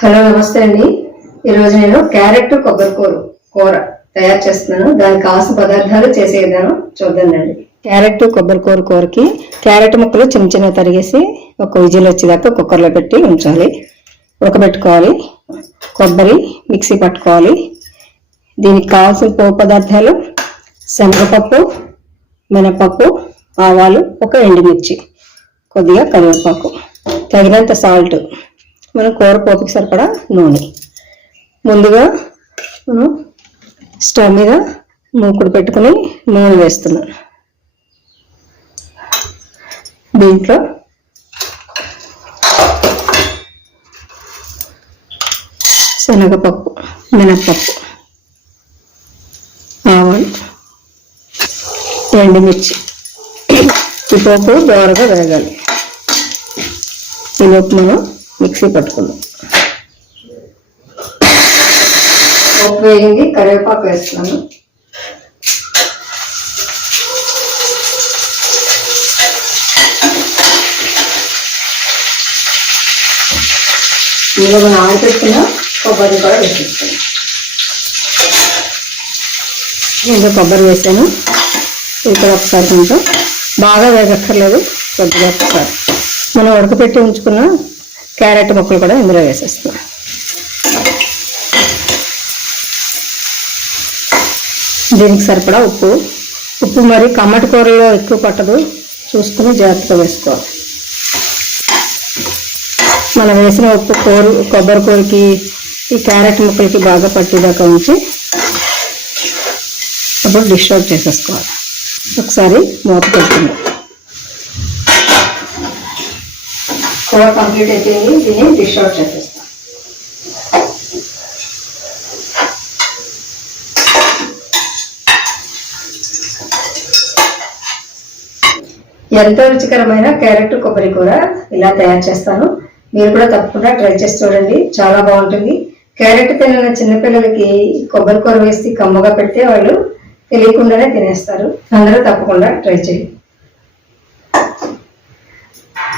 Hello నమస్తే అండి. ఈరోజు నేను క్యారెట్ కొబ్బరి కూర కూర తయారు చేస్తున్నాను. దానికి కావాల్సిన పదార్థాలు చేసే విధానం చూద్దామండి క్యారెట్ కొబ్బరి కూర కూరకి క్యారెట్ ముక్కలు చిన్న చిన్న తరిగేసి ఒక విజిల్ వచ్చేదాకా కుక్కర్లో పెట్టి ఉంచాలి. ఉడకబెట్టుకోవాలి. కొబ్బరి మిక్సీ పట్టుకోవాలి. దీనికి కావాల్సిన పోపు పదార్థాలు శనగపప్పు మినపప్పు ఆవాలు ఒక ఎండుమిర్చి. కొద్దిగా కరివేపాకు తగినంత సాల్ట్ మనం కూర పోపుకి సరిపడా నూనె. ముందుగా మనం స్టవ్ మీద మూకుడు పెట్టుకుని నూనె వేస్తున్నాను దీంట్లో శనగపప్పు మినప్పప్పు ఆవాలు ఎండుమిర్చి. ఈ పోపు దోరగా వేగాలి. ఈలోపు మనం మిక్సీ పట్టుకుందాం. పోపు వేగింది కరివేపాకు వేస్తున్నాను. ఇందులో మనం ఆడిపెట్టిన కొబ్బరి కూడా వేసేస్తాను. ఇందులో కొబ్బరి వేసాను. ఇక్కడ ఒకసారి కొంచెం బాగా వేగక్కర్లేదు కొద్దిగా ఒకసారి. మనం ఉడకపెట్టి ఉంచుకున్న క్యారెట్ ముక్కలు కూడా ఇందులో వేసేస్తున్నాం. దీనికి సరిపడా ఉప్పు. ఉప్పు మరి కమ్మటి కూరలో ఎక్కువ పట్టదు. చూసుకుని జాగ్రత్తగా వేసుకోవాలి. మనం వేసిన ఉప్పు కూరు కొబ్బరి కూరకి ఈ క్యారెట్ ముక్కలకి బాగా పట్టేదాకా ఉంచి అప్పుడు డిష్ అవుట్ చేసేసుకోవాలి. ఒకసారి మూత పెడుతుంది కూర కంప్లీట్ అయిపోయింది దీన్ని డిష్ అవుట్ చేసేస్తాం ఎంతో రుచికరమైన క్యారెట్ కొబ్బరి కూర ఇలా తయారు చేస్తాను. మీరు కూడా తప్పకుండా ట్రై చేసి చూడండి. చాలా బాగుంటుంది. క్యారెట్ తిన్న చిన్నపిల్లలకి కొబ్బరి కూర వేసి కమ్మగా పెడితే వాళ్ళు తెలియకుండానే తినేస్తారు. అందరూ తప్పకుండా ట్రై చేయండి.